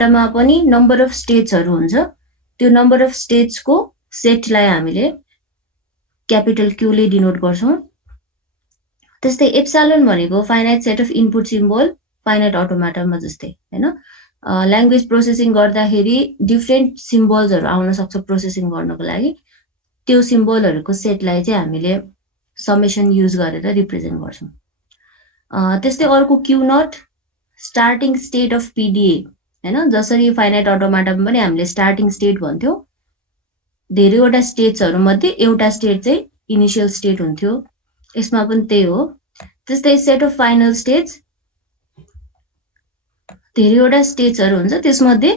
अटोमाटामा पनि number of स्टेट्सहरु हुन्छ, त्यो नम्बर अफ स्टेट्सको सेटलाई हामीले क्यापिटल क्यू ले डिनोट गर्छौं। त्यस्तै एप्सिलोन भनेको finite set of input symbol finite अटोमाटामा जस्तै हैन। ल्याङ्ग्वेज प्रोसेसिङ गर्दाखेरि डिफरेन्ट सिम्बल्सहरु आउन सक्छ प्रोसेसिङ गर्नको लागि, त्यो सिम्बलहरुको सेटलाई चाहिँ हामीले समेसन युज गरेर रिप्रेजेन्ट गर्छौं। त्यस्तै अर्को Q naught starting state of PDA हैन, जसरी फाइनाइट अटोमाटामा पनि हामीले स्टार्टिङ स्टेट भन्थ्यौ, धेरैवटा स्टेट्सहरु मध्ये एउटा स्टेट चाहिँ इनिशियल स्टेट हुन्थ्यो, यसमा पनि त्यही हो। त्यस्तै सेट अफ फाइनल स्टेट्स, धेरैवटा स्टेट्सहरु हुन्छ, त्यसमध्ये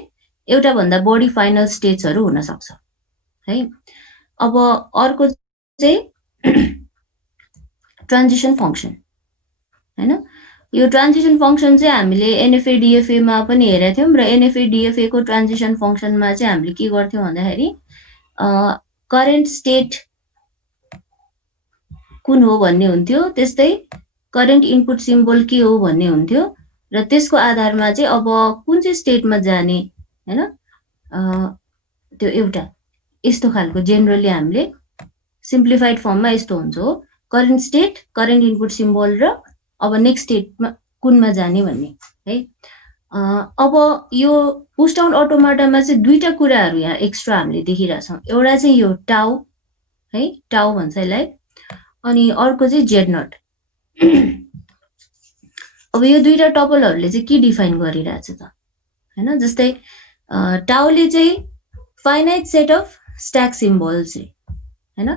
एउटा भन्दा बढी फाइनल स्टेट्सहरु हुन सक्छ है। अब अर्को चाहिँ ट्रान्जिसन फंक्सन हैन। यो ट्रान्जिसन फंक्सन चाहिँ हामीले एनएफए डीएफए मा पनि हेरेका थियौं र एनएफए डीएफए को ट्रान्जिसन फंक्सनमा चाहिँ हामीले के गर्थ्यौं भन्दाखेरि करेन्ट स्टेट कुन हो भन्ने हुन्थ्यो, त्यस्तै करेन्ट इनपुट सिम्बल के हो भन्ने हुन्थ्यो र त्यसको आधारमा चाहिँ अब कुन चाहिँ स्टेटमा जाने हैन, त्यो एउटा यस्तो खालको जेनरली हामीले सिम्प्लिफाइड फर्ममा यस्तो हुन्छ हो, current state, current input symbol र अब नेक्स्ट स्टेटमा कुनमा जाने भन्ने है। अब यो पुश डाउन अटोमाटामा चाहिँ दुईटा कुराहरु यहाँ एक्स्ट्रा हामीले देखिरहेछौं, एउटा चाहिँ यो टाउ है, टाउ भन्छ यसलाई, अनि अर्को चाहिँ जेड नट। अब यो दुईटा टपलहरुले चाहिँ के डिफाइन गरिरहेछ त हैन, जस्तै टाउले चाहिँ finite set of stack symbols हैन,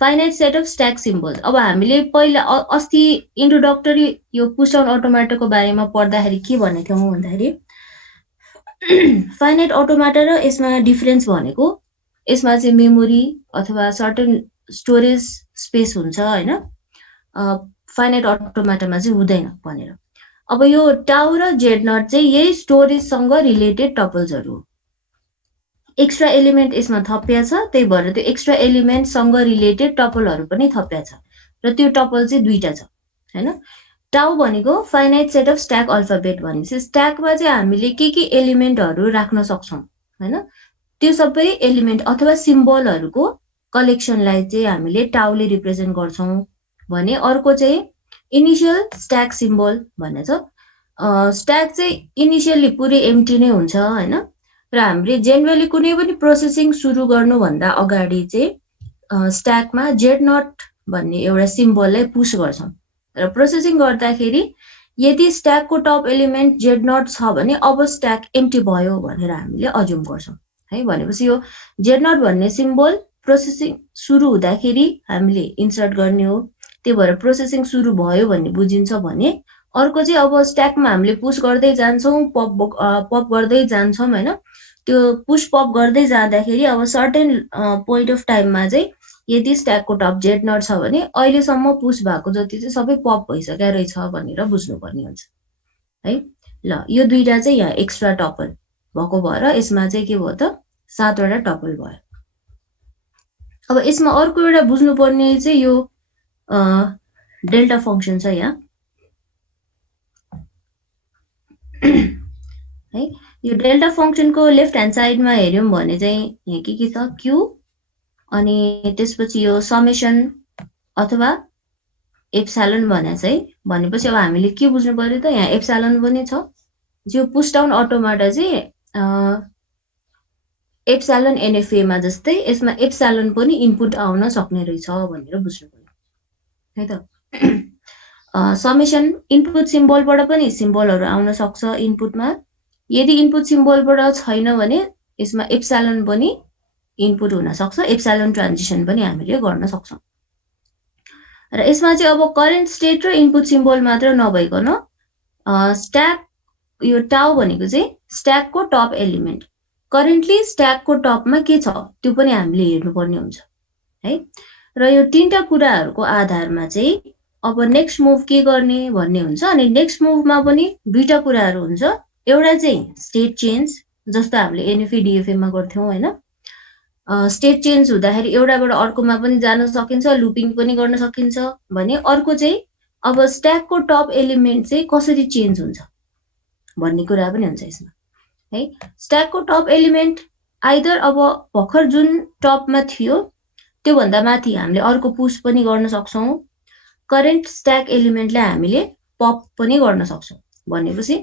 finite set of stack symbols. अब हामीले पहिला अस्ति इन्ट्रोडक्टरी यो पुश डाउन अटोमाटाको बारेमा पढ्दाखेरि के भनेको थियौं भन्दाखेरि फाइनाइट अटोमाटा र यसमा डिफरेन्स भनेको यसमा चाहिँ मेमोरी अथवा सर्टेन स्टोरेज स्पेस हुन्छ हैन, फाइनाइट अटोमाटामा चाहिँ हुँदैन भनेर। अब यो टाउ र जेड नट चाहिँ यही स्टोरेजसँग रिलेटेड टपल्सहरु हो, एक्स्ट्रा एलिमेन्ट यसमा थपिया छ, त्यही भएर त्यो एक्स्ट्रा एलिमेन्ट सँग रिलेटेड टपलहरु पनि थपिया छ र त्यो टपल चाहिँ दुईटा छ हैन। टाउ भनेको finite set of stack alphabet भनेपछि स्ट्याकमा चाहिँ हामीले के एलिमेन्टहरु राख्न सक्छौं हैन, त्यो सबै एलिमेन्ट अथवा सिम्बलहरुको कलेक्सनलाई चाहिँ हामीले टाउले रिप्रेजेन्ट गर्छौं भने। अर्को चाहिँ इनिशियल स्ट्याक सिम्बल भन्ने छ, स्ट्याक चाहिँ इनिशियली पुरै एम्प्टी नै हुन्छ हैन, र हामीले जेनरली कुनै पनि प्रोसेसिङ सुरु गर्नु भन्दा अगाडि चाहिँ स्ट्याकमा जेड नट भन्ने एउटा सिम्बललाई पुश गर्छौं र प्रोसेसिङ गर्दाखेरि यदि स्ट्याकको टप एलिमेन्ट जेड नट छ भने अब स्ट्याक एम्प्टी भयो भनेर हामीले अज्युम गर्छौं है। भनेपछि यो जेड नट भन्ने सिम्बल प्रोसेसिङ सुरु हुँदाखेरि हामीले इन्सर्ट गर्ने हो, त्यही भएर प्रोसेसिङ सुरु भयो भन्ने बुझिन्छ भने। अर्को चाहिँ अब स्ट्याकमा हामीले पुश गर्दै जान्छौं, पप गर्दै जान्छौं हैन, त्यो पुश पप गर्दै जाँदाखेरि अब सर्टेन पोइन्ट अफ टाइममा चाहिँ यदि स्ट्याकको टप जेड नट छ भने अहिलेसम्म पुश भएको जति चाहिँ सबै पप भइसक्या रहेछ भनेर बुझ्नुपर्ने हुन्छ है। ल यो दुईटा चाहिँ यहाँ एक्स्ट्रा टपल भएको भएर यसमा चाहिँ के भयो त 7 वटा टपल भयो। अब यसमा अर्को एउटा बुझ्नुपर्ने चाहिँ यो डेल्टा फंक्सन छ यहाँ है। यो डेल्टा फंक्सनको लेफ्ट ह्यान्ड साइडमा हेर्यौं भने चाहिँ यहाँ के छ, क्यू अनि त्यसपछि यो समेसन अथवा एप्सिलोन भने चाहिँ भनेपछि अब हामीले के बुझ्नु पर्यो त, यहाँ एप्सिलोन पनि छ, जो पुश डाउन अटोमाटा चाहिँ एप्सिलोन एनएफए मा जस्तै यसमा एप्सिलोन पनि इनपुट आउन सक्ने रहेछ भनेर बुझ्नु पर्यो है त। समेसन इनपुट सिम्बलबाट पनि सिम्बलहरु आउन सक्छ इनपुटमा, यदि इनपुट सिम्बलबाट छैन भने यसमा एप्सिलोन पनि इनपुट हुन सक्छ, एप्सिलोन ट्रान्जिसन पनि हामीले गर्न सक्छौं। र यसमा चाहिँ अब करेन्ट स्टेट र इनपुट सिम्बल मात्र नभइकन स्ट्याक यो टाउ भनेको चाहिँ स्ट्याकको टप एलिमेन्ट, करेन्टली स्ट्याकको टपमा के छ त्यो पनि हामीले हेर्नुपर्ने हुन्छ है। र यो तीनटा कुराहरुको आधारमा चाहिँ अब नेक्स्ट मुभ के गर्ने भन्ने हुन्छ। अनि नेक्स्ट मुभमा पनि दुईटा कुराहरु हुन्छ, एउटा चाहिँ स्टेट चेन्ज जस्तो हामीले एनएफए डीएफए मा गर्थ्यौं हैन, स्टेट चेन्ज हुँदाखेरि एउटाबाट अर्कोमा पनि जान सकिन्छ, लुपिङ पनि गर्न सकिन्छ भने। अर्को चाहिँ अब स्ट्याकको टप एलिमेन्ट चाहिँ कसरी चेन्ज हुन्छ भन्ने कुरा पनि हुन्छ यसमा है। स्ट्याकको टप एलिमेन्ट आइदर अब भर्खर जुन टपमा थियो त्यो भन्दा माथि हामीले अर्को पुश पनि गर्न सक्छौं, करेन्ट स्ट्याक एलिमेन्टलाई हामीले पप पनि गर्न सक्छौं। भनेपछि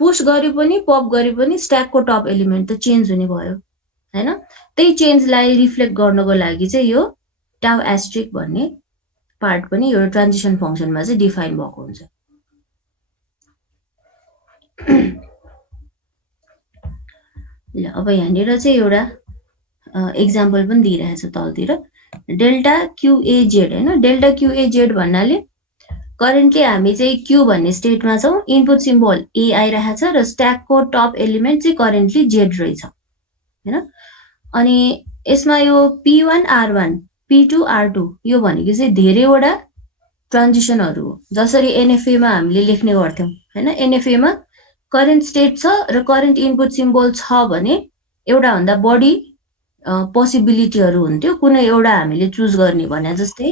पुश गरे पनि पप गरे पनि स्ट्याकको टप एलिमेन्ट त चेन्ज हुने भयो हैन। त्यही चेन्जलाई रिफ्लेक्ट गर्नको लागि चाहिँ यो टाउ एस्ट्रिक भन्ने पार्ट पनि यो ट्रान्जिसन फंक्सनमा चाहिँ डिफाइन भएको हुन्छ। ल अब यहाँनिर चाहिँ एउटा एक्जाम्पल पनि दिइरहेछ तलतिर, डेल्टा क्यूएजेड हैन। डेल्टा क्यूएजेड भन्नाले करेन्टली हामी चाहिँ क्यू भन्ने स्टेटमा छौं, इनपुट सिम्बल ए आइरहेछ र स्ट्याकको टप एलिमेन्ट चाहिँ करेन्टली जेड रहेछ हैन। अनि यसमा यो P1 R1 P2 R2 यो भनेको चाहिँ धेरैवटा ट्रान्जिसनहरु हो। जसरी NFA मा हामीले लेख्ने गर्थ्यौं हैन। NFA मा करेन्ट स्टेट छ र करेन्ट इनपुट सिम्बल छ भने एउटा भन्दा बढी पोसिबिलिटीहरु हुन्थ्यो कुनै एउटा हामीले चुज गर्ने भने जस्तै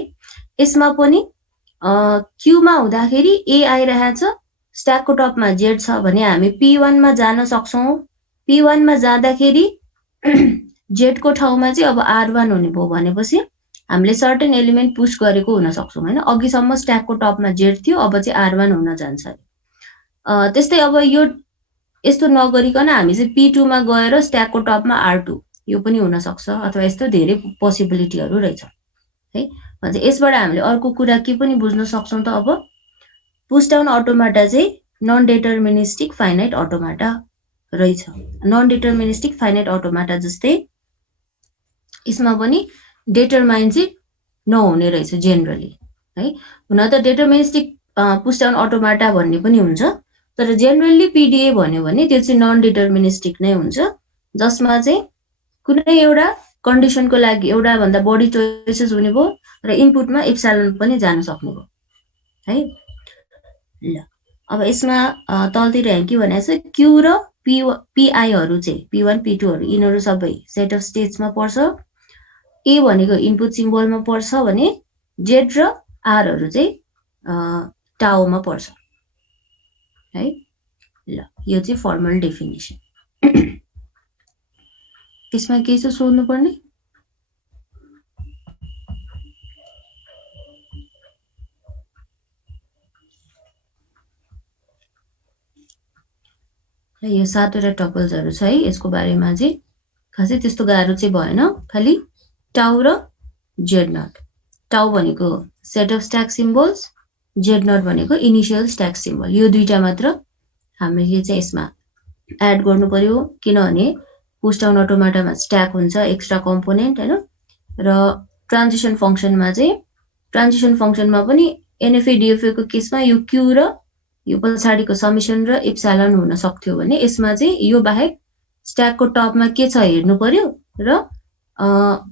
यसमा पनि क्यू मा हुँदाखेरि ए आइरहेछ, स्ट्याकको टपमा जेड छ भने हामी P1 मा जान सक्छौं। P1 मा जाँदाखेरि जेड को ठाउँमा चाहिँ अब R1 हुने भयो भनेपछि हामीले सर्टेन एलिमेन्ट पुश गरेको हुन सक्छौं हैन। अघिसम्म स्ट्याकको टपमा जेड थियो, अब चाहिँ R1 हुन जान्छ। त्यस्तै अब यो यस्तो नगरिकन हामी चाहिँ P2 मा गएर स्ट्याकको टपमा R2 यो पनि हुन सक्छ, अथवा यस्तो धेरै पोसिबिलिटीहरु रहेछ है। भन्छ यसबाट हामीले अर्को कुरा के पनि बुझ्न सक्छौं त अब पुश डाउन अटोमाटा चाहिँ नन डिटर्मिनिस्टिक फाइनाइट अटोमाटा रहेछ। नन डिटर्मिनिस्टिक फाइनाइट अटोमाटा जस्तै यसमा पनि डिटरमाइन चाहिँ नहुने रहेछ जेनरली है। हुन त डिटर्मिनिस्टिक पुश डाउन अटोमाटा भन्ने पनि हुन्छ, तर जेनरली पीडीए भन्यो भने त्यो चाहिँ नन डिटर्मिनिस्टिक नै हुन्छ, जसमा चाहिँ कुनै एउटा कन्डिसनको लागि एउटा भन्दा बढी चोइसेस हुने भयो र इनपुटमा एप्सिलोन पनि जान सक्ने भयो है। ल अब यसमा तलतिर यहाँ के भनेको छ, क्यू र पीआई हरु चाहिँ P1 P2 हरु यिनीहरु सबै सेट अफ स्टेट्समा पर्छ। ए भनेको इनपुट सिम्बलमा पर्छ भने जेड र आर हरु चाहिँ टाउमा पर्छ है। ल यो चाहिँ फर्मल डेफिनेसन। यसमा के छ सोध्नु पर्ने? यो 7 वटा टपल्सहरु छ है। यसको बारेमा चाहिँ खासै त्यस्तो गाह्रो चाहिँ भएन, खाली टाउ र जेड नट। टाउ भनेको set of stack symbols, Z naught भनेको इनिशियल स्ट्याक सिम्बल। यो दुईटा मात्र हामीले चाहिँ यसमा एड गर्नु पर्यो, किनभने पुश डाउन अटोमाटामा स्ट्याक हुन्छ एक्स्ट्रा कम्पोनेन्ट हैन। र ट्रान्जिसन फंक्सनमा चाहिँ ट्रान्जिसन फंक्सनमा पनि NFA DFA को केसमा यो क्यू र यो पछाडीको समेसन र एप्सिलोन हुन सक्थ्यो भने यसमा चाहिँ यो बाहेक स्ट्याकको टपमा के छ हेर्नु पर्यो र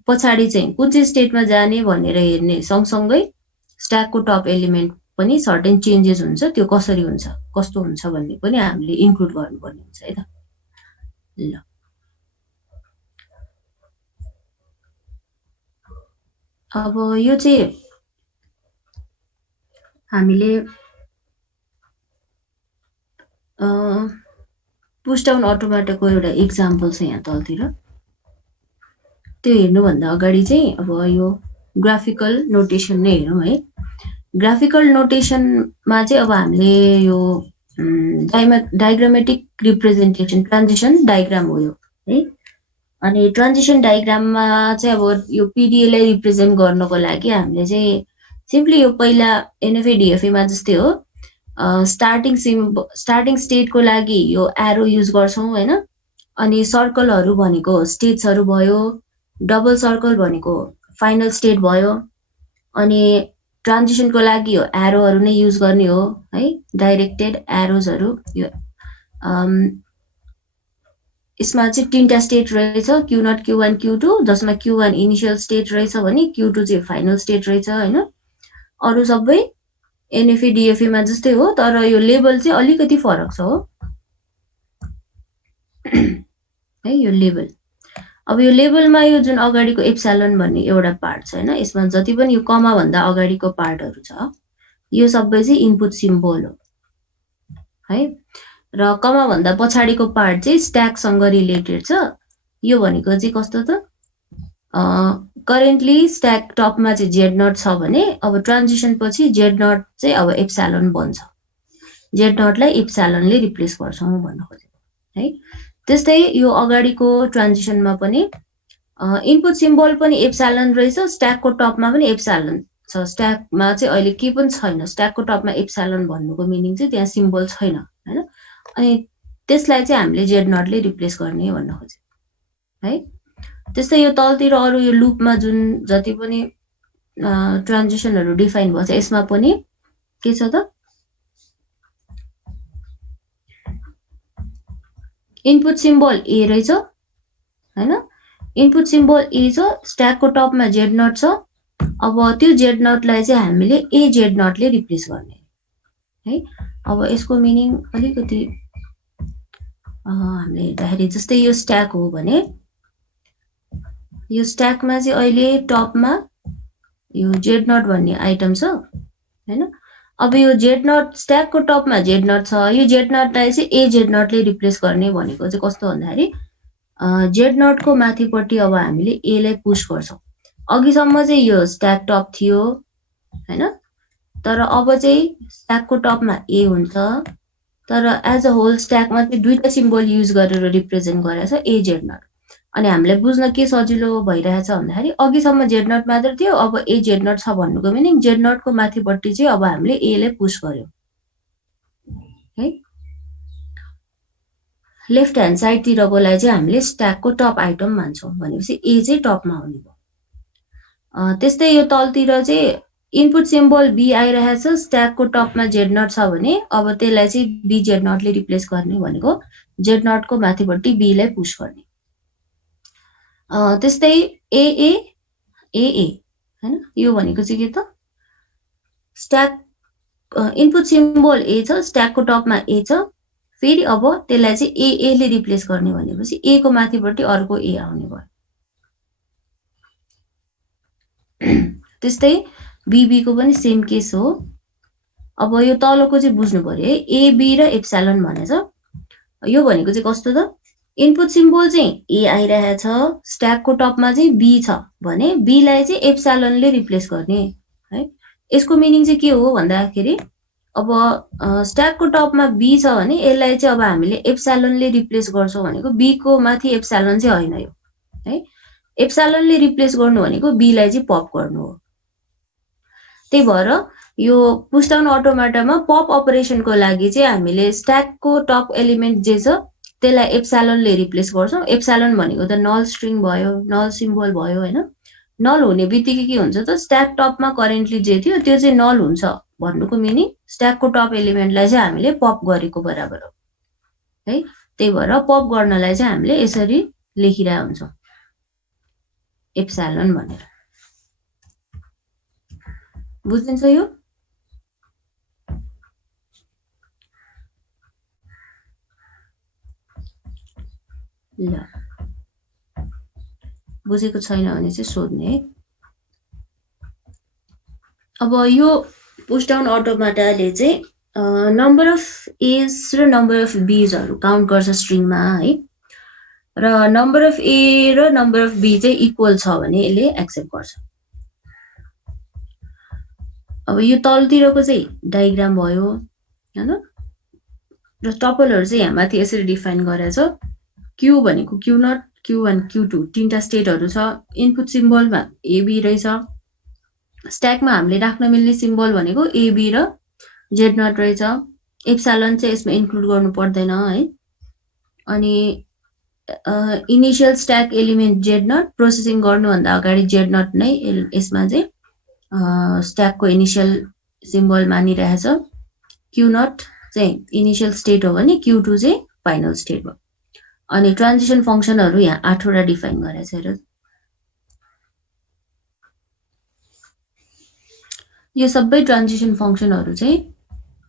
पछाडी चाहिँ कुन चाहिँ स्टेटमा जाने भनेर हेर्ने सँगसँगै स्ट्याकको टप एलिमेन्ट पनि सर्टेन चेन्जेस हुन्छ, त्यो कसरी हुन्छ कस्तो हुन्छ भन्ने पनि हामीले इन्क्लुड गर्नुपर्ने हुन्छ है त। ल अब यो चाहिँ हामीले पुश डाउन अटोमाटाको एउटा एक्जाम्पल छ यहाँ तलतिर। त्यो हेर्नुभन्दा अगाडि चाहिँ अब यो ग्राफिकल नोटेसन नै हेरौँ है। ग्राफिकल नोटेसनमा चाहिँ अब हामीले यो डायग्रामेटिक रिप्रेजेन्टेसन ट्रान्जिसन डायग्राम हो यो है। अनि ट्रान्जिसन डायग्राममा चाहिँ अब यो पीडीए लाई रिप्रेजेन्ट गर्नको लागि हामीले चाहिँ सिम्पली यो पहिला NFA DFA मा जस्तै हो, स्टार्टिङ स्टेटको लागि यो एरो युज गर्छौं हैन। अनि सर्कलहरु भनेको स्टेट्सहरु भयो, डबल सर्कल भनेको फाइनल स्टेट भयो। अनि ट्रान्जिसनको लागि यो एरोहरु नै युज गर्ने हो है, डाइरेक्टेड एरोजहरु। यो यसमा चाहिँ तीनटा स्टेट रहेछ, Q0 Q1 Q2, जसमा Q1 इनिशियल स्टेट रहेछ भने Q2 चाहिँ फाइनल स्टेट रहेछ हैन। अरु सबै NFA DFA मा जस्तै हो, तर यो लेभल चाहिँ अलिकति फरक छ हो है। यो लेभल, अब यो लेभलमा यो जुन अगाडिको एप्सिलोन भन्ने एउटा पार्ट छ हैन, यसमा जति पनि यो कमा भन्दा अगाडिको पार्टहरु छ यो सबै चाहिँ इनपुट सिम्बल हो है। र कमा भन्दा पछाडिको पार्ट चाहिँ स्ट्याकसँग रिलेटेड छ। यो भनेको चाहिँ कस्तो त, करेन्टली स्ट्याक टपमा चाहिँ जेड नट छ भने अब ट्रान्जिसन पछि जेड नट चाहिँ अब एप्सिलोन बन्छ, जेड नटलाई एप्सिलोनले रिप्लेस गर्छौँ भन्न खोजेको है। त्यस्तै यो अगाडिको ट्रान्जिसनमा पनि इनपुट सिम्बल पनि एप्सिलोन रहेछ, स्ट्याकको टपमा पनि एप्सिलोन छ। स्ट्याकमा चाहिँ अहिले के पनि छैन, स्ट्याकको टपमा एप्सिलोन भन्नुको मिनिङ चाहिँ त्यहाँ सिम्बल छैन हैन। अनि त्यसलाई चाहिँ हामीले जेड नटले रिप्लेस गर्ने भन्न खोजेको है। त्यस्तै यो तलतिर अरु यो लुपमा जुन जति पनि ट्रान्जिसनहरु डिफाइन भएको छ यसमा पनि के छ त, इनपुट सिम्बल ए रहेछ हैन, इनपुट सिम्बल ए छ, स्ट्याकको टपमा जेड नट छ। अब त्यो जेड नटलाई चाहिँ हामीले ए जेड नटले रिप्लेस गर्ने है। अब यसको मिनिङ अलिकति हामीले हेर्दाखेरि जस्तै यो स्ट्याक हो भने यो स्ट्याकमा चाहिँ अहिले टपमा यो जेड नट भन्ने आइटम छ हैन। अब यो जेड नट स्ट्याकको टपमा जेड नट छ, यो जेड नटलाई चाहिँ ए जेड नटले रिप्लेस गर्ने भनेको चाहिँ कस्तो भन्दाखेरि जेड नटको माथिपट्टि अब हामीले ए लाई पुश गर्छौं। अघिसम्म चाहिँ यो स्ट्याक टप थियो हैन, तर अब चाहिँ स्ट्याकको टपमा ए हुन्छ, तर एज अ होल स्ट्याकमा चाहिँ दुईटा सिम्बल युज गरेर रिप्रेजेन्ट गरेछ ए जेड नट। अनि हामीलाई बुझ्न के सजिलो भइरहेछ भन्दाखेरि अघिसम्म जेड नट मात्र थियो, अब ए जेड नट छ भन्नुको मिनिङ जेड नटको माथिपट्टि चाहिँ अब हामीले ए लाई पुश गर्यौं है। लेफ्ट ह्यान्ड साइड तिरकोलाई चाहिँ हामीले स्ट्याकको टप आइटम मान्छौं भनेपछि ए चाहिँ टपमा आउने भयो। त्यस्तै यो तलतिर चाहिँ इनपुट सिम्बल बी आइरहेछ, स्ट्याकको टपमा जेड नट छ भने अब त्यसलाई चाहिँ बी जेड नटले रिप्लेस गर्ने भनेको जेड नटको माथिपट्टि बी लाई पुश गर्ने। त्यस्तै एए एए हैन, यो भनेको चाहिँ के त, स्ट्याक इनपुट सिम्बल ए छ, स्ट्याकको टपमा ए छ, फेरि अब त्यसलाई चाहिँ एए ले रिप्लेस गर्ने भनेपछि ए को माथिपट्टि अर्को ए आउने भयो। त्यस्तै बीबी को पनि सेम केस हो। अब यो तलको चाहिँ बुझ्नु पर्यो है, ए बी र एप्सिलोन भनेछ। यो भनेको चाहिँ कस्तो त, इनपुट सिम्बल चाहिँ ए आइरहेछ, स्ट्याकको टपमा चाहिँ बी छ भने बी लाई चाहिँ एप्सिलोनले रिप्लेस गर्ने है। यसको मिनिङ चाहिँ के हो भन्दाखेरि अब स्ट्याकको टपमा बी छ भने यसलाई चाहिँ अब हामीले एप्सिलोनले रिप्लेस गर्छौं भनेको बी को माथि एप्सिलोन चाहिँ होइन यो है। एप्सिलोनले रिप्लेस गर्नु भनेको बी लाई चाहिँ पप गर्नु हो। त्यही भएर यो पुश डाउन अटोमेटामा पप अपरेसनको लागि चाहिँ हामीले स्ट्याकको टप एलिमेन्ट जे छ त्यसलाई एप्सिलोनले रिप्लेस गर्छौं। एप्सिलोन भनेको त नल स्ट्रिङ भयो, नल सिम्बल भयो हैन। नल हुने बित्तिकै के हुन्छ त, स्ट्याक टपमा करेन्टली जे थियो त्यो चाहिँ नल हुन्छ भन्नुको मिनिङ स्ट्याकको टप एलिमेन्टलाई चाहिँ हामीले पप गरेको बराबर हो है। त्यही भएर पप गर्नलाई चाहिँ हामीले यसरी लेखिरहेका हुन्छौं एप्सिलोन भनेर। बुझिन्छ यो? ल बुझेको छैन भने चाहिँ सोध्ने है। अब यो पुश डाउन अटोमेटाले चाहिँ नम्बर अफ एज र नम्बर अफ बीजहरु काउन्ट गर्छ स्ट्रिङमा है, र नम्बर अफ ए र नम्बर अफ बी चाहिँ इक्वल छ भने यसले एक्सेप्ट गर्छ। अब यो तलतिरको चाहिँ डायग्राम भयो हैन, र टपलहरु चाहिँ यहाँ माथि यसरी डिफाइन गरेछ। क्यू भनेको क्यू नट, क्यू1, क्यू2 तीनटा स्टेटहरु छ। इनपुट सिम्बलमा ए बी रहेछ, स्ट्याकमा हामीले राख्न मिल्ने सिम्बल भनेको ए बी र जेड नट रहेछ। एप्सिलोन चाहिँ यसमा इन्क्लुड गर्नु पर्दैन है। अनि initial stack element Z naught processing गर्नु भन्दा अगाडि जेड नट नै यसमा चाहिँ स्ट्याकको इनिशियल सिम्बल मानिरहेछ। क्यू नट चाहिँ इनिशियल स्टेट हो भने क्यू2 चाहिँ फाइनल स्टेट हो। अनि ट्रान्जिसन फंक्सनहरु यहाँ 8 वटा डिफाइन गरेछ हेर। यो सबै ट्रान्जिसन फंक्सनहरु चाहिँ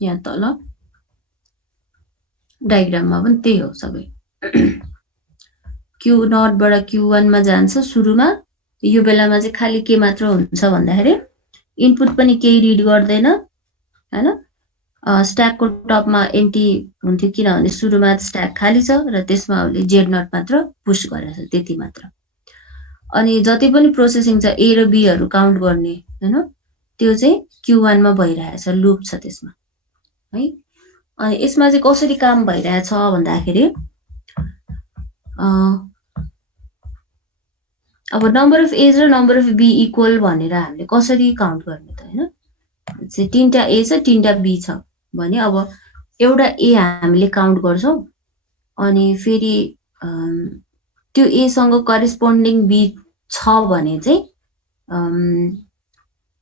यहाँ तल डायग्राममा पनि त्यही हो सबै। क्यू नट बाट क्यू1 मा जान्छ सुरुमा। यो बेलामा चाहिँ खाली के मात्र हुन्छ भन्दाखेरि इनपुट पनि केही रिड गर्दैन हैन। स्ट्याकको टपमा एम्प्टी हुन्थ्यो किनभने सुरुमा स्ट्याक खाली छ र त्यसमा उसले जेड नट मात्र पुश गरेको छ, त्यति मात्र। अनि जति पनि प्रोसेसिङ छ ए र बीहरू काउन्ट गर्ने हैन, त्यो चाहिँ Q1 मा भइरहेछ, लुप छ त्यसमा है। अनि यसमा चाहिँ कसरी काम भइरहेछ भन्दाखेरि अब नम्बर अफ एज र नम्बर अफ बी इक्वल भनेर हामीले कसरी काउन्ट गर्ने त हैन। चाहिँ 3टा ए छ 3टा बी छ भने अब एउटा ए हामीले काउन्ट गर्छौं अनि फेरि त्यो ए सँग करेस्पोन्डिङ बी छ भने चाहिँ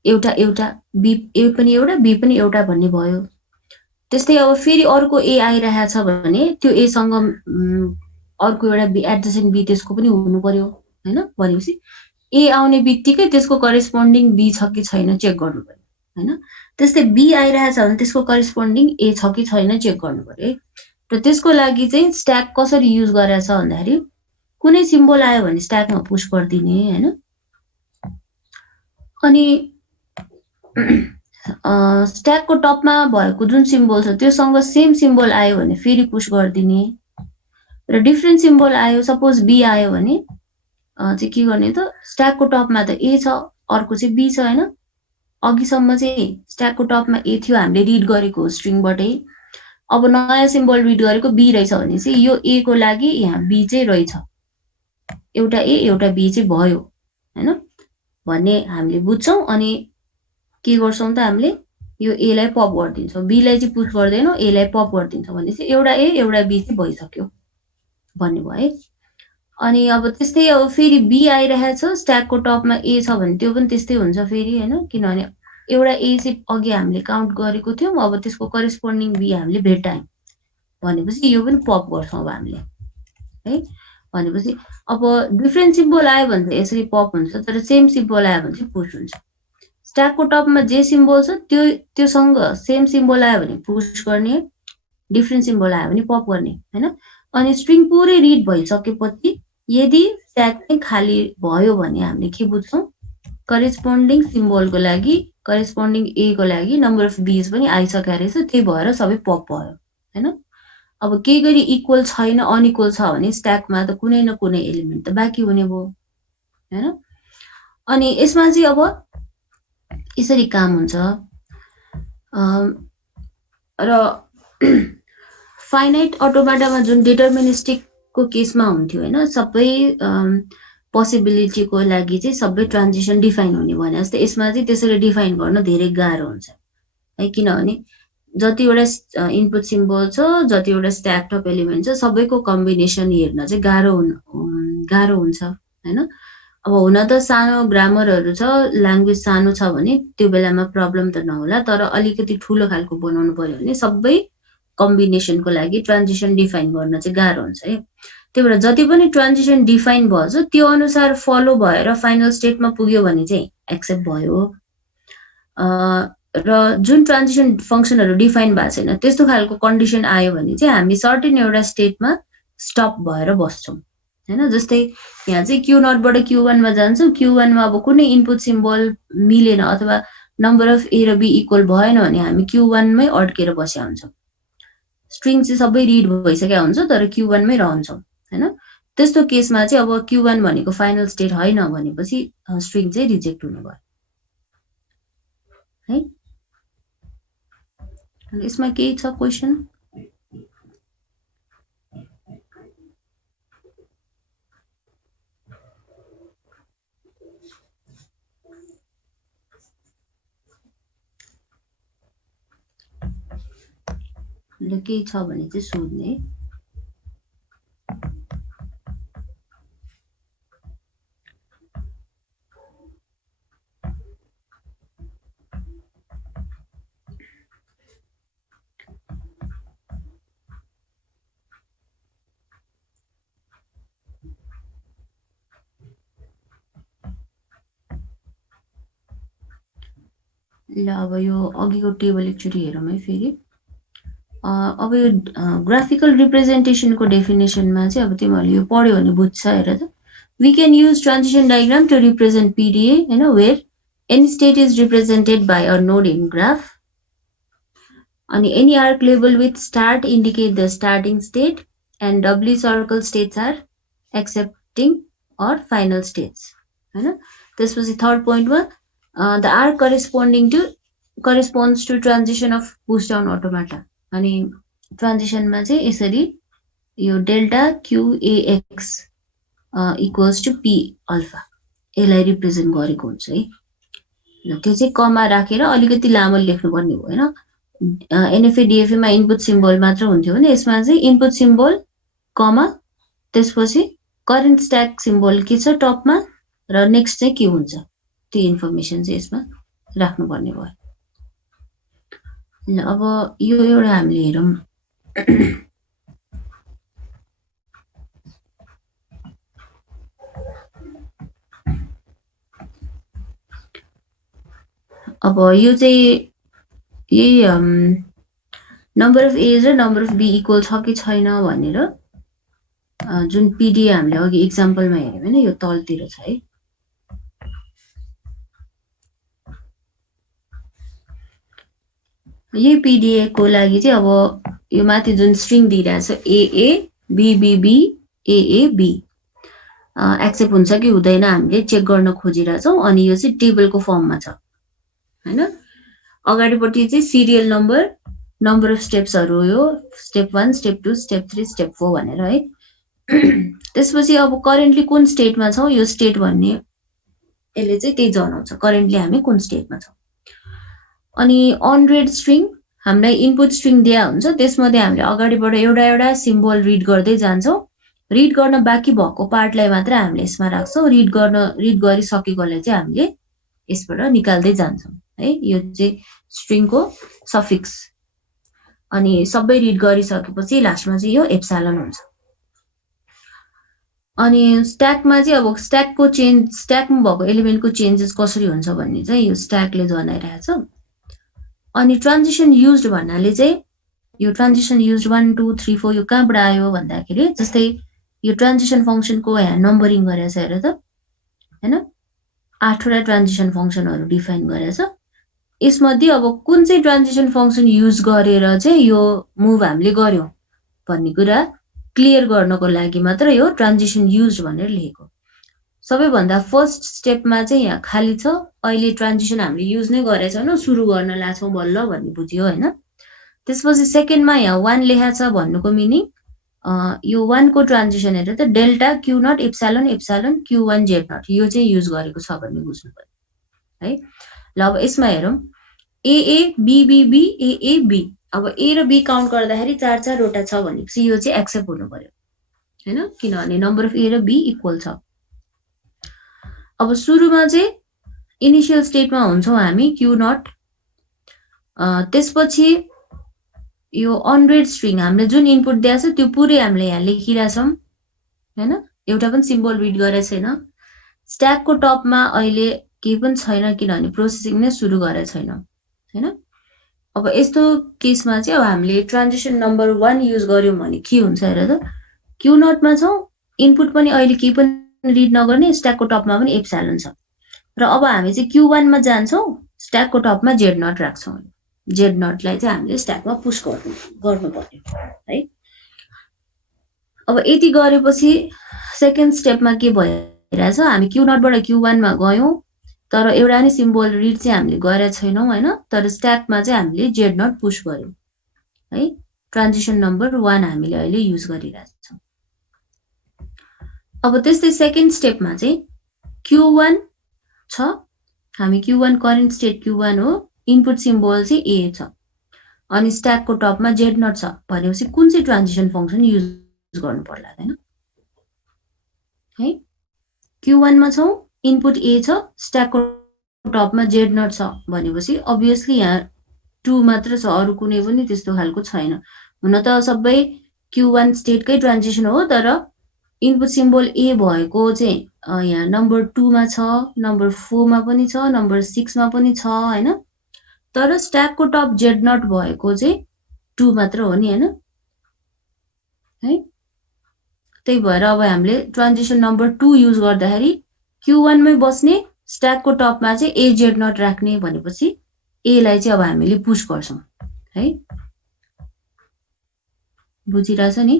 एउटा बी ए पनि एउटा बी पनि एउटा भन्ने भयो। त्यस्तै अब फेरि अर्को ए आइरहेछ भने त्यो ए सँग अर्को एउटा बी एडजसेन्ट बी त्यसको पनि हुनु पर्यो हैन। भनेपछि ए आउने बित्तिकै त्यसको करेस्पोन्डिङ बी छ कि छैन चेक गर्नु पर्यो हैन। त्यस्तै बी आइरहेछ भने त्यसको करेस्पोन्डिङ ए छ कि छैन चेक गर्नु पर्यो है। र त्यसको लागि चाहिँ स्ट्याक कसरी युज गरेछ भन्दाखेरि कुनै सिम्बल आयो भने स्ट्याकमा पुश गरिदिने हैन। अनि स्ट्याकको टपमा भएको जुन सिम्बल छ त्योसँग सेम सिम्बल आयो भने फेरि पुश गरिदिने र डिफ्रेन्ट सिम्बल आयो सपोज बी आयो भने चाहिँ के गर्ने त स्ट्याकको टपमा त ए छ अर्को चाहिँ बी छ हैन। अघिसम्म चाहिँ स्ट्याकको टपमा ए थियो हामीले रिड गरेको स्ट्रिङबाटै, अब नयाँ सिम्बल रिड गरेको बी रहेछ भने चाहिँ यो ए को लागि यहाँ बी चाहिँ रहेछ, एउटा ए एउटा बी चाहिँ भयो हैन भन्ने हामीले बुझ्छौं। अनि के गर्छौं त हामीले यो ए लाई पप गर्दिन्छौं, बी लाई चाहिँ पुश गर्दैनौं, ए लाई पप गर्दिन्छौं भने चाहिँ एउटा ए एउटा बी चाहिँ भइसक्यो भन्ने भयो है। अनि अब त्यस्तै अब फेरि बी आइरहेछ स्ट्याकको टपमा ए छ भने त्यो पनि त्यस्तै हुन्छ फेरि हैन, किनभने एउटा ए चाहिँ अघि हामीले काउन्ट गरेको थियौं, अब त्यसको करेस्पोन्डिङ बी हामीले भेटायौं भनेपछि यो पनि पप गर्छौं अब हामीले है। भनेपछि अब डिफ्रेन्ट सिम्बल आयो भने चाहिँ यसरी पप हुन्छ, तर सेम सिम्बल आयो भने चाहिँ पुश हुन्छ। स्ट्याकको टपमा जे सिम्बल छ त्योसँग सेम सिम्बल आयो भने पुश गर्ने, डिफ्रेन्ट सिम्बल आयो भने पप गर्ने हैन। अनि स्ट्रिङ पुरै रिड भइसकेपछि यदि स्ट्याक चाहिँ खाली भयो भने हामीले के बुझ्छौं, करेस्पोन्डिङ सिम्बलको लागि करेस्पोन्डिङ ए को लागि नम्बर अफ बीज पनि आइसकेको रहेछ, त्यही भएर सबै पप भयो हैन। अब केही गरी इक्वल छैन अनइक्वल छ भने स्ट्याकमा त कुनै न कुनै एलिमेन्ट त बाँकी हुने भयो हैन। अनि यसमा चाहिँ अब यसरी काम हुन्छ र फाइनाइट अटोमाटामा जुन डिटर्मिनिस्टिकको केसमा हुन्थ्यो हैन, सबै पोसिबिलिटीको लागि चाहिँ सबै ट्रान्जिसन डिफाइन हुने भने जस्तै यसमा चाहिँ त्यसरी डिफाइन गर्न धेरै गाह्रो हुन्छ है, किनभने जतिवटा इनपुट सिम्बल छ जतिवटा स्ट्याक टप एलिमेन्ट छ सबैको कम्बिनेसन हेर्न चाहिँ गाह्रो हुन्छ हैन। अब हुन त सानो ग्रामरहरू छ, ल्याङ्ग्वेज सानो छ भने त्यो बेलामा प्रब्लम त नहोला, तर अलिकति ठुलो खालको बनाउनु पर्यो भने सबै कम्बिनेसनको लागि ट्रान्जिसन डिफाइन गर्न चाहिँ गाह्रो हुन्छ है। त्यही भएर जति पनि ट्रान्जिसन डिफाइन भएछ त्यो अनुसार फलो भएर फाइनल स्टेटमा पुग्यो भने चाहिँ एक्सेप्ट भयो। र जुन ट्रान्जिसन फंक्सनहरू डिफाइन भएको छैन त्यस्तो खालको कन्डिसन आयो भने चाहिँ हामी सर्टेन एउटा स्टेटमा स्टप भएर बस्छौं हैन। जस्तै यहाँ चाहिँ Q0 बाट Q1 मा जान्छौं, Q1 मा अब कुनै इनपुट सिम्बल मिलेन अथवा नम्बर अफ ए र बी इक्वल भएन भने हामी Q1 मै अड्केर बसेका हुन्छौं। स्ट्रिङ चाहिँ सबै रिड भइसकेको हुन्छ तर Q1 मै रहन्छौं हैन। त्यस्तो केसमा चाहिँ अब Q1 भनेको फाइनल स्टेट होइन भनेपछि स्ट्रिङ चाहिँ रिजेक्ट हुने भयो है। यसमा केही छ क्वेशन? ल केही छ भने चाहिँ सोध्ने। ल अब यो अघिको टेबल एकचोटि हेरौँ है फेरि। अब यो ग्राफिकल रिप्रेजेन्टेसनको डेफिनेसनमा चाहिँ अब तिमीहरूले यो पढ्यो भने बुझ्छ हेर त। We can use transition diagram to represent PDA, where any state is represented by a node in graph. अनि any arc label with start indicate the starting state and doubly circle states are accepting or final states हैन त्यसपछि third पोइन्टमा the arc corresponds to transition of push down automata अनि ट्रान्जिसनमा चाहिँ यसरी यो delta QAX equals to P alpha यसलाई represent गरेको हुन्छ है त्यो चाहिँ कमा राखेर अलिकति लामो लेख्नुपर्ने हो हैन NFA DFA मा इनपुट सिम्बल मात्र हुन्थ्यो भने यसमा चाहिँ इनपुट सिम्बल कमा त्यसपछि करेन्ट स्ट्याक सिम्बल के छ टपमा र नेक्स्ट चाहिँ के हुन्छ त्यो इन्फर्मेसन चाहिँ यसमा राख्नुपर्ने भयो ल अब यो एउटा हामीले हेरौं अब यो चाहिँ यही नम्बर अफ एज र नम्बर अफ बी इक्वल छ कि छैन भनेर जुन पीडीए हामीले अघि एक्जाम्पलमा हेर्यौं हैन यो तलतिर छ है यही पीडीए को लागि चाहिँ अब यो माथि जुन स्ट्रिङ दिइरहेछ AA BBB AAB एक्सेप्ट हुन्छ कि हुँदैन हामीले चेक गर्न खोजिरहेछौं अनि यो चाहिँ टेबलको फर्ममा छ हैन अगाडिपट्टि चाहिँ सिरियल नम्बर अफ स्टेप्सहरु यो स्टेप 1 स्टेप 2 स्टेप 3 स्टेप 4 भनेर है त्यसपछि अब करेन्टली कुन स्टेटमा छौं यो स्टेट भन्ने यसले चाहिँ त्यही जनाउँछ करेन्टली हामी कुन स्टेटमा छौं अनि अन रेड स्ट्रिङ हामीलाई इनपुट स्ट्रिङ दिया हुन्छ त्यसमध्ये हामीले अगाडिबाट एउटा सिम्बल रिड गर्दै जान्छौं रिड गर्न बाँकी भएको पार्टलाई मात्र हामीले यसमा राख्छौं रिड गरिसकेकोलाई चाहिँ हामीले यसबाट निकाल्दै जान्छौं है यो चाहिँ स्ट्रिङको सफिक्स अनि सबै रिड गरिसकेपछि लास्टमा चाहिँ यो एप्सिलोन हुन्छ अनि स्ट्याकमा चाहिँ अब स्ट्याकमा भएको एलिमेन्टको चेन्जेस कसरी हुन्छ भन्ने चाहिँ यो स्ट्याकले जनाइरहेछ अनि ट्रान्जिसन युज्ड भन्नाले चाहिँ यो ट्रान्जिसन युज्ड 1 2 3 4 यो कहाँबाट आयो भन्दाखेरि जस्तै यो ट्रान्जिसन फंक्सनको यहाँ नम्बरिङ गरेछ हेर त हैन 8 वटा ट्रान्जिसन फंक्सनहरु डिफाइन गरेछ यसमध्ये अब कुन चाहिँ ट्रान्जिसन फंक्सन युज गरेर चाहिँ यो मुभ हामीले गर्यौं भन्ने कुरा क्लियर गर्नको लागि मात्र यो ट्रान्जिसन युज्ड भनेर लेखेको सबैभन्दा फर्स्ट स्टेपमा चाहिँ यहाँ खाली छ अहिले ट्रान्जिसन हामीले युज नै गरेछौं सुरु गर्न लाछौं बल्ल भन्ने बुझियो हैन त्यसपछि सेकेन्डमा यहाँ 1 लेखा छ भन्नुको मिनिङ यो 1 को ट्रान्जिसन हेरे त delta Q naught epsilon Q1 Z naught यो चाहिँ युज गरेको छ भन्ने बुझ्नु पर्यो है ल अब यसमा हेरौं AA BBB AAB अब A र B काउन्ट गर्दाखेरि 4 वटा छ भनेपछि यो चाहिँ एक्सेप्ट हुनु पर्यो हैन किनभने नम्बर अफ A र B इक्वल छ अब सुरुमा चाहिँ इनिशियल स्टेटमा हुन्छौं हामी Q नट त्यसपछि यो अनरेड स्ट्रिङ हामीले जुन इनपुट दिएछ त्यो पुरै हामीले यहाँ लेखिराछौं हैन एउटा पनि सिम्बल रिड गरेको छैन स्ट्याकको टपमा अहिले केही पनि छैन किनभने प्रोसेसिङ नै सुरु गरेको छैन हैन अब यस्तो केसमा चाहिँ अब हामीले ट्रान्जिसन नम्बर 1 युज गर्यौं भने के हुन्छ हेर त Q नट मा छौं इनपुट पनि अहिले केही पनि रिड नगर्ने स्ट्याकको टपमा पनि एप्सिलोन छ र अब हामी चाहिँ Q1 मा जान्छौं स्ट्याकको टपमा Z नट राख्छौं Z नटलाई चाहिँ हामीले स्ट्याकमा पुश गर्नु पर्यो है अब यति गरेपछि सेकेन्ड स्टेपमा के भइरहेछ हामी Q नटबाट Q1 मा गयौं तर एउटा नै सिम्बल रिड चाहिँ हामीले गरेका छैनौं हैन तर स्ट्याकमा चाहिँ हामीले Z नट पुश गर्यौं है ट्रान्जिसन नम्बर 1 हामीले अहिले युज गरिरहेछौं अब त्यस्तै सेकेन्ड स्टेपमा चाहिँ Q1 छ हामी Q1 करेन्ट स्टेट Q1 हो इनपुट सिम्बल चाहिँ A छ अनि स्ट्याकको टपमा Z नट छ भनेपछि कुन चाहिँ ट्रान्जिसन फंक्सन युज गर्नु पर्ला हैन है Q1 मा छौं इनपुट A छ स्ट्याकको टपमा Z नट छ भनेपछि obviously यहाँ 2 मात्र छ अरु कुनै पनि त्यस्तो खालको छैन हुन त सबै Q1 स्टेटकै ट्रान्जिसन हो तर इनपुट सिम्बल A भएको चाहिँ यहाँ नम्बर 2 मा छ नम्बर 4 मा पनि छ नम्बर 6 मा पनि छ हैन तर स्ट्याकको टप Z नट भएको चाहिँ 2 मात्र हो नि हैन है त्यही भएर अब हामीले ट्रान्जिसन नम्बर 2 युज गर्दाखेरि Q1 मै बस्ने स्ट्याकको टपमा चाहिँ AZ नट राख्ने भनेपछि A लाई चाहिँ अब हामीले पुश गर्छौं है बुझिरहेछ नि।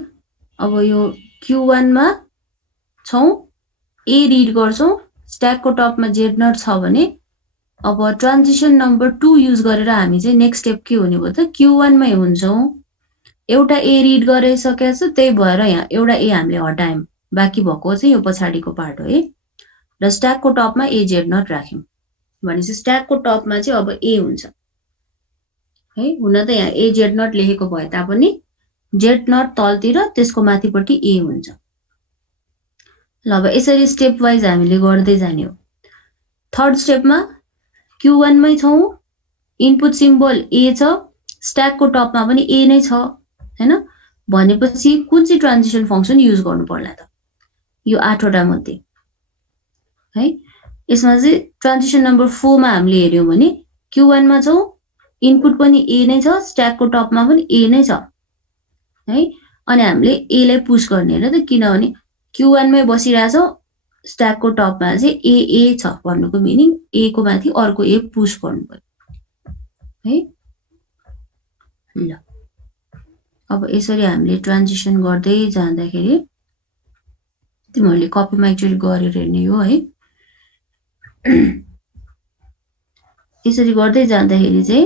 अब यो Q1 मा छौं, A रिड गर्छौं, स्ट्याकको टपमा Z0 छ भने अब ट्रान्जिसन नम्बर 2 युज गरेर हामी चाहिँ नेक्स्ट स्टेप के हुने भयो त Q1 मै हुन्छौं। एउटा A रिड गरिसकेको छ, त्यही भएर यहाँ एउटा A हामीले हटायौं। बाँकी भएको चाहिँ यो पछाडिको पार्ट हो है। र स्ट्याकको टपमा A Z0 राख्यौं भनेपछि स्ट्याकको टपमा चाहिँ अब A हुन्छ है। हुन त यहाँ A Z0 लेखेको भए तापनि Z0 तलतिर त्यसको माथिपट्टि A हुन्छ। ल अब यसरी स्टेप वाइज हामीले गर्दै जाने हो। थर्ड स्टेपमा Q1 मै छौं, इनपुट सिम्बल A छ, स्ट्याकको टपमा पनि A नै छ हैन। भनेपछि कुन चाहिँ ट्रान्जिसन फंक्सन युज गर्नु पर्ला त? यो 8 वटा मध्ये है। यसमा चाहिँ ट्रान्जिसन नम्बर 4 मा हामीले हेर्यौं भने Q1 मा छौं, इनपुट पनि A नै छ, स्ट्याकको टपमा पनि A नै छ है। अनि हामीले A लाई पुश गर्ने हैन त, किनभने Q1 मै बसिरहेछौं, स्ट्याकको टपमा चाहिँ A छ भन्नुको मिनिङ A को माथि अर्को A पुश गर्नु पर्यो है। ल अब यसरी हामीले ट्रान्जिसन गर्दै जाँदाखेरि तिमीहरूले कपीमा एक्चुअली गरेर हेर्ने हो है। यसरी गर्दै जाँदाखेरि चाहिँ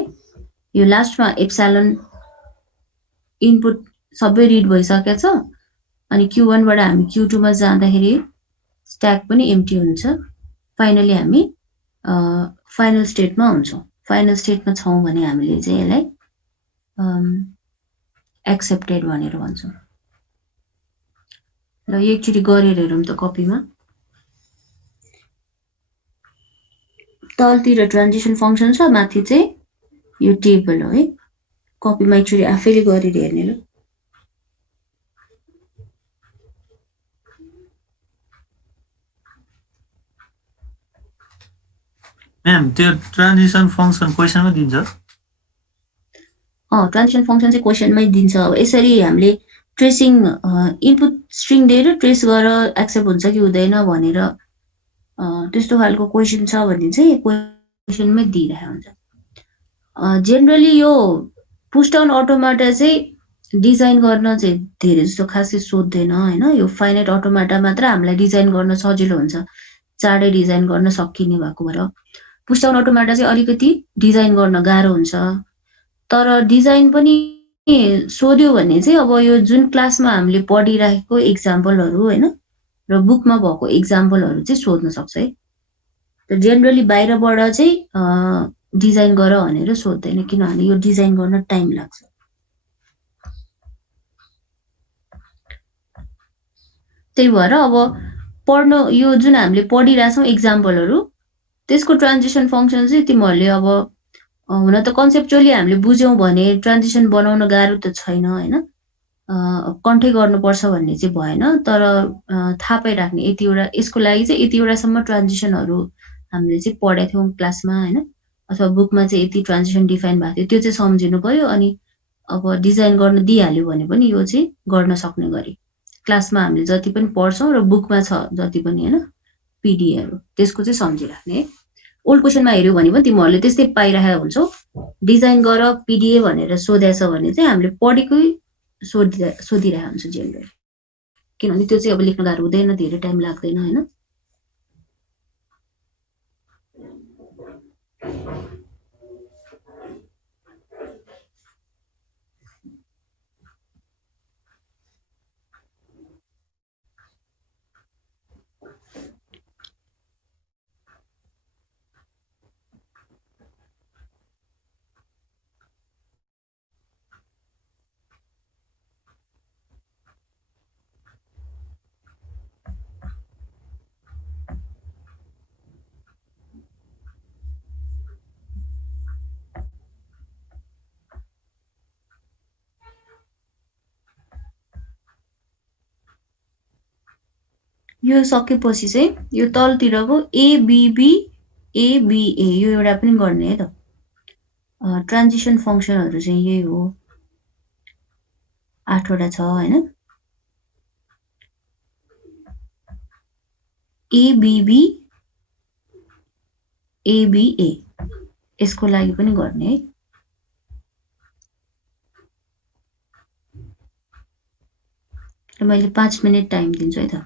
यो लास्टमा एप्सिलोन इनपुट सबै रिड भइसकेको छ। अनि Q1 बाट हामी Q2 मा जाँदाखेरि स्ट्याक पनि एम्प्टी हुन्छ। फाइनली हामी फाइनल स्टेटमा हुन्छौं। फाइनल स्टेटमा छौं भने हामीले चाहिँ यसलाई एक्सेप्टेड भनेर भन्छौं। ल यो एकचोटि गरेर हेरौँ त कपीमा। तलतिर ट्रान्जिसन फंक्सन छ, माथि चाहिँ यो टेबल हो है। कपीमा एकचोटि आफैले गरेर हेर्ने ल। म्याम त्यो ट्रान्जिसन फंक्सन क्वेशनमा दिन्छ? ट्रान्जिसन फंक्सन चाहिँ क्वेशनमै दिन्छ। अब यसरी हामीले ट्रेसिङ इनपुट स्ट्रिङ दिएर ट्रेस गरेर एक्सेप्ट हुन्छ कि हुँदैन भनेर त्यस्तो खालको क्वेशन छ भने चाहिँ क्वेशनमै दिइरहेको हुन्छ। जेनरली यो पुश डाउन अटोमाटा चाहिँ डिजाइन गर्न चाहिँ धेरै जस्तो खासै सोध्दैन हैन। यो फाइनाइट अटोमाटा मात्र हामीलाई डिजाइन गर्न सजिलो हुन्छ, चाँडै डिजाइन गर्न सकिने भएको भएर। पुश डाउन अटोमाटा चाहिँ अलिकति डिजाइन गर्न गाह्रो हुन्छ। तर डिजाइन पनि सोध्यो भने चाहिँ अब यो जुन क्लासमा हामीले पढिरहेको एक्जाम्पलहरु हैन र बुकमा भएको एक्जाम्पलहरु चाहिँ सोध्न सक्छ है। त जेनरली बाहिरबाट चाहिँ डिजाइन गर भनेर सोध्दैन, किनभने यो डिजाइन गर्न टाइम लाग्छ। त्यही भएर अब पढ्न यो जुन हामीले पढिरहेछौं एक्जाम्पलहरु त्यसको ट्रान्जिसन फंक्सन चाहिँ तिमीहरूले अब हुन त कन्सेप्चुअली हामीले बुझ्यौं भने ट्रान्जिसन बनाउन गाह्रो त छैन हैन। कन्ठै गर्नुपर्छ भन्ने चाहिँ भएन, तर थाहा पाइराख्ने यतिवटा यसको लागि चाहिँ यतिवटासम्म ट्रान्जिसनहरु हामीले चाहिँ पढेका थियौं क्लासमा हैन, अथवा बुकमा चाहिँ यति ट्रान्जिसन डिफाइन भएको थियो, त्यो चाहिँ सम्झिनु पर्यो। अनि अब डिजाइन गर्न दिइहाल्यो भने पनि यो चाहिँ गर्न सक्ने गरी क्लासमा हामीले जति पनि पढ्छौं र बुकमा छ जति पनि हैन पीडीएहरु त्यसको चाहिँ सम्झिराख्ने है। ओल्ड क्वेशनमा हेर्यो भने पनि तिमीहरूले त्यस्तै पाइरहेको हुन्छौ। डिजाइन गर पीडीए भनेर सोधेछ भने चाहिँ हामीले पढेकै सोधिरहेको हुन्छ जेनरली, किनभने त्यो चाहिँ अब लेख्न गाह्रो हुँदैन, धेरै टाइम लाग्दैन हैन। यो सकेपछि चाहिँ यो तलतिरको एबीबी एबीए यो एउटा पनि गर्ने है त। ट्रान्जिसन फंक्सनहरु चाहिँ यही हो, 8 वटा छ हैन। एबीबी एबीए यसको लागि पनि गर्ने है। र मैले 5 मिनेट टाइम दिन्छु है त।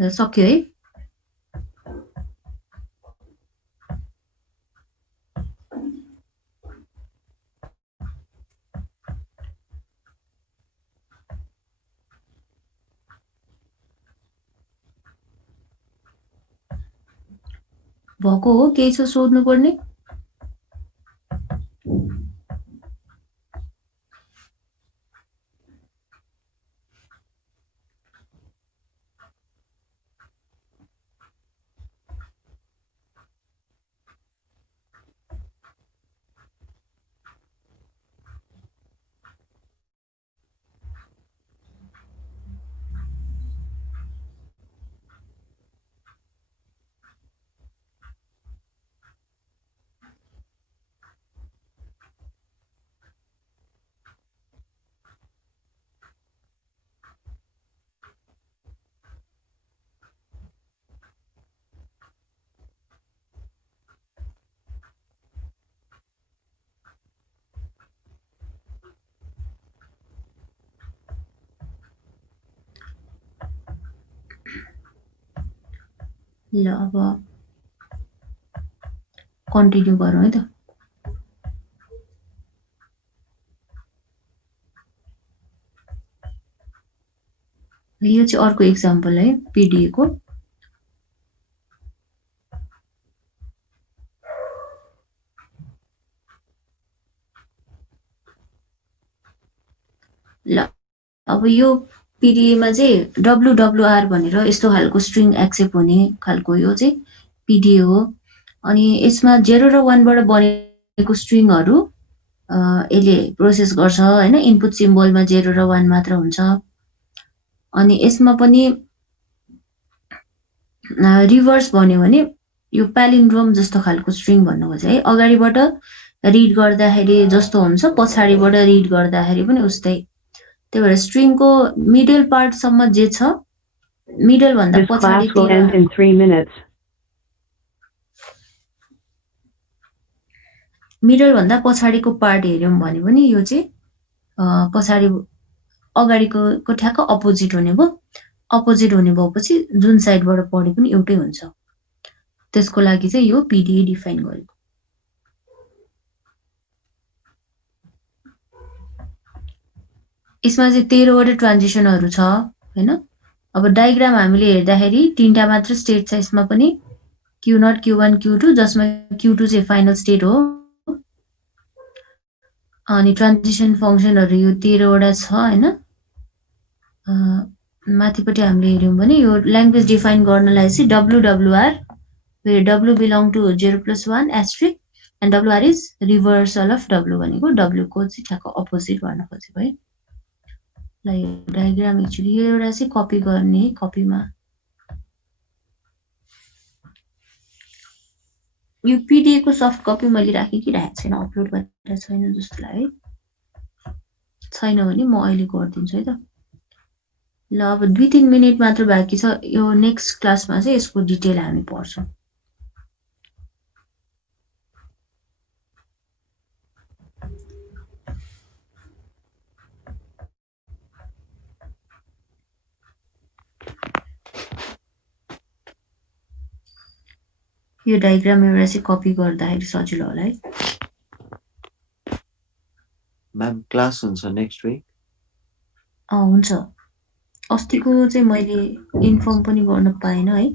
सक्यो है। भएको हो, केही छ सोध्नु पर्ने? ल अब कन्टिन्यू गरौँ है त। यो चाहिँ अर्को एक्जाम्पल है पिडिए को। ल अब यो पिडिएमा चाहिँ डब्लुडब्लुआर भनेर यस्तो खालको स्ट्रिङ एक्सेप्ट हुने खालको यो चाहिँ पिडिए हो। अनि यसमा 0 र 1 बाट बनेको स्ट्रिङहरू यसले प्रोसेस गर्छ हैन। इनपुट सिम्बलमा 0 र 1 मात्र हुन्छ। अनि यसमा पनि रिभर्स भन्यो भने यो प्यालिन्ड्रोम जस्तो खालको स्ट्रिङ भन्नु खोजे है। अगाडिबाट रिड गर्दाखेरि जस्तो हुन्छ, पछाडिबाट रिड गर्दाखेरि पनि उस्तै। त्यही भएर स्ट्रिङको मिडल पार्टसम्म जे छ, मिडल भन्दा पछाडितिर मिडल भन्दा पछाडिको पार्ट हेर्यौं भने पनि यो चाहिँ पछाडि अगाडिको ठ्याक्क अपोजिट हुने भयो। अपोजिट हुने भएपछि जुन साइडबाट पढे पनि एउटै हुन्छ। त्यसको लागि चाहिँ यो पिडिए डिफाइन गरेको। यसमा चाहिँ 13 वटा ट्रान्जिसनहरू छ हैन। अब डायग्राम हामीले हेर्दाखेरि 3टा मात्र स्टेट छ यसमा पनि, Q0, Q1, Q2, जसमा Q2 चाहिँ फाइनल स्टेट हो। अनि ट्रान्जिसन फंक्सनहरू यो 13 वटा छ हैन। माथिपट्टि हामीले हेर्यौं भने यो ल्याङ्ग्वेज डिफाइन गर्नलाई चाहिँ WWR, where W belong to 0+1 asterisk and WR is reversal of W भनेको W को चाहिँ ठ्याक्क अपोजिट भन्न खोजेको है। ल यो डायग्राम एक्चुअली यो एउटा चाहिँ कपी गर्ने, कपीमा यो पिडिए को सफ्ट कपी मैले राखेँ कि राखेको छैन, अपलोड गरेर छैन जस्तो लाग्यो है। छैन भने म अहिले गरिदिन्छु है त। ल अब 2-3 मिनेट मात्र बाँकी छ। यो नेक्स्ट क्लासमा चाहिँ यसको डिटेल हामी पढ्छौं। यो डायग्राम एउटा चाहिँ कपी गर्दाखेरि सजिलो होला है। म्याम क्लास हुन्छ नेक्स्ट विक? हुन्छ। अस्तिको चाहिँ मैले इन्फर्म पनि गर्न पाएन है।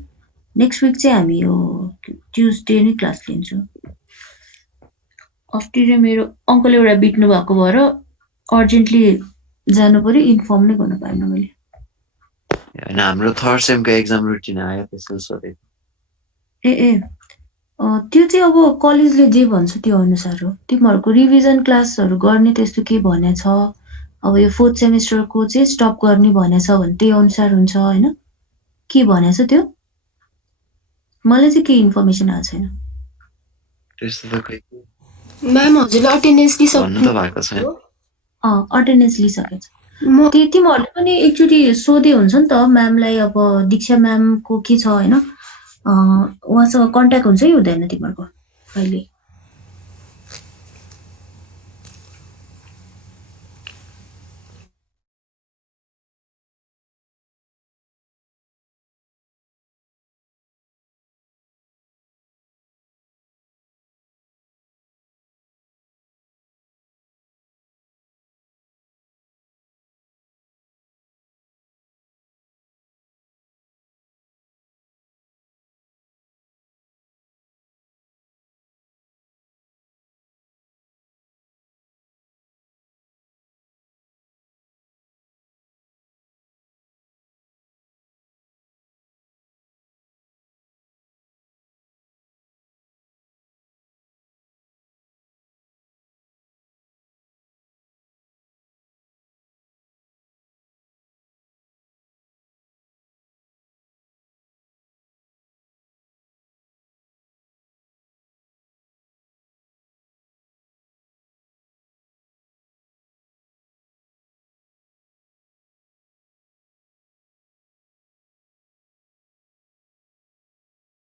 नेक्स्ट विक चाहिँ हामी यो ट्युजडे नै क्लास लिन्छौं। अस्ति चाहिँ मेरो अंकल एउटा बित्नु भएको भएर अर्जेन्टली जानु पर्यो, इन्फर्म नै गर्न पाएन मैले। हैन हाम्रो थर्ड सेमको एक्जाम रुटिन आयो त्यसले सोधेको। ए त्यो चाहिँ अब कलेजले जे भन्छ त्यो अनुसार हो। तिमीहरूको रिभिजन क्लासहरू गर्ने त्यस्तो के भनेछ, अब यो 4th सेमेस्टरको चाहिँ स्टप गर्ने भनेछ भने त्यही अनुसार हुन्छ हैन। के भनेछ त्यो मलाई चाहिँ के इन्फर्मेसन आएको छैन। त्यस्तो त खै म्याम हजुरले अटेन्डेन्स भन्नु त भएको छैन। अटेन्डेन्स लिइसकेछ। तिमीहरूले पनि एकचोटि सोधे हुन्छ नि त म्यामलाई। अब दीक्षा म्यामको के छ हैन, उहाँसँग कन्ट्याक्ट हुन्छ कि हुँदैन तिमीहरूको अहिले?